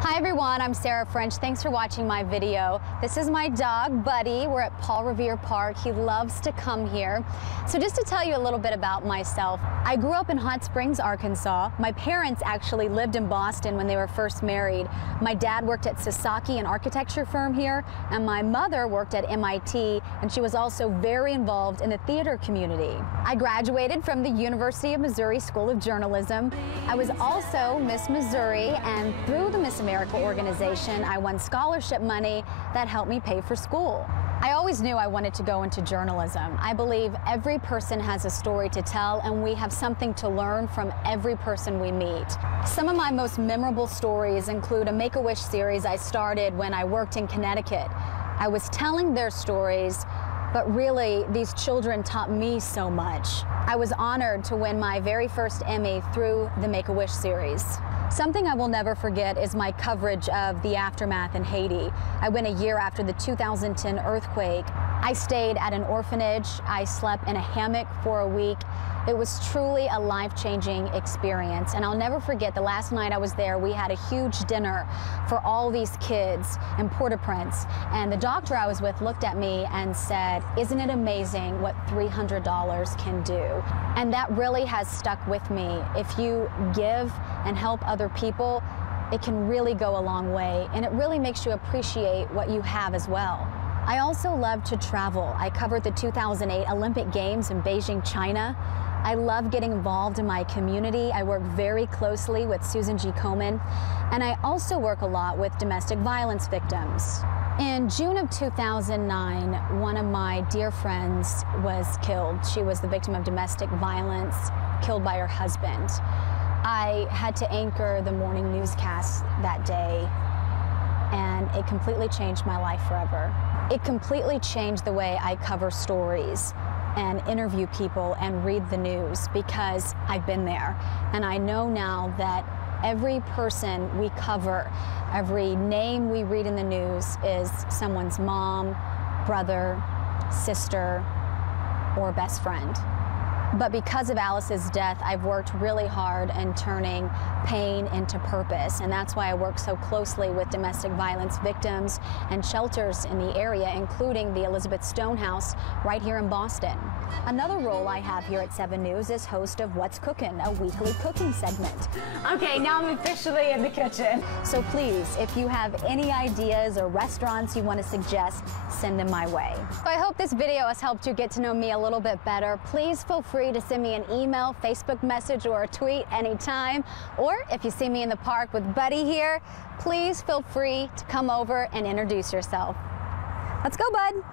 Hi everyone, I'm Sarah French. Thanks for watching my video. This is my dog, Buddy. We're at Paul Revere Park. He loves to come here. So just to tell you a little bit about myself, I grew up in Hot Springs, Arkansas. My parents actually lived in Boston when they were first married. My dad worked at Sasaki, an architecture firm here, and my mother worked at MIT, and she was also very involved in the theater community. I graduated from the University of Missouri School of Journalism. I was also Miss Missouri, and through the Miss America organization, I won scholarship money that helped me pay for school. I always knew I wanted to go into journalism. I believe every person has a story to tell, and we have something to learn from every person we meet. Some of my most memorable stories include a Make-A-Wish series I started when I worked in Connecticut. I was telling their stories, but really, these children taught me so much. I was honored to win my very first Emmy through the Make-A-Wish series. Something I will never forget is my coverage of the aftermath in Haiti. I went a year after the 2010 earthquake. I stayed at an orphanage. I slept in a hammock for a week. It was truly a life-changing experience, and I'll never forget the last night I was there, we had a huge dinner for all these kids in Port-au-Prince, and the doctor I was with looked at me and said, "Isn't it amazing what $300 can do?" And that really has stuck with me. If you give and help other people, it can really go a long way, and it really makes you appreciate what you have as well. I also love to travel. I covered the 2008 Olympic Games in Beijing, China. I love getting involved in my community. I work very closely with Susan G. Komen, and I also work a lot with domestic violence victims. In June of 2009, one of my dear friends was killed. She was the victim of domestic violence, killed by her husband. I had to anchor the morning newscast that day, and it completely changed my life forever. It completely changed the way I cover stories and interview people and read the news, because I've been there. And I know now that every person we cover, every name we read in the news is someone's mom, brother, sister, or best friend. But because of Alice's death, I've worked really hard in turning pain into purpose, and that's why I work so closely with domestic violence victims and shelters in the area, including the Elizabeth Stone House right here in Boston. Another role I have here at 7 News is host of What's Cookin', a weekly cooking segment. Okay, now I'm officially in the kitchen. So please, if you have any ideas or restaurants you want to suggest, send them my way. So I hope this video has helped you get to know me a little bit better. Please feel free to send me an email, Facebook message, or a tweet anytime. Or if you see me in the park with Buddy here, please feel free to come over and introduce yourself. Let's go, Bud.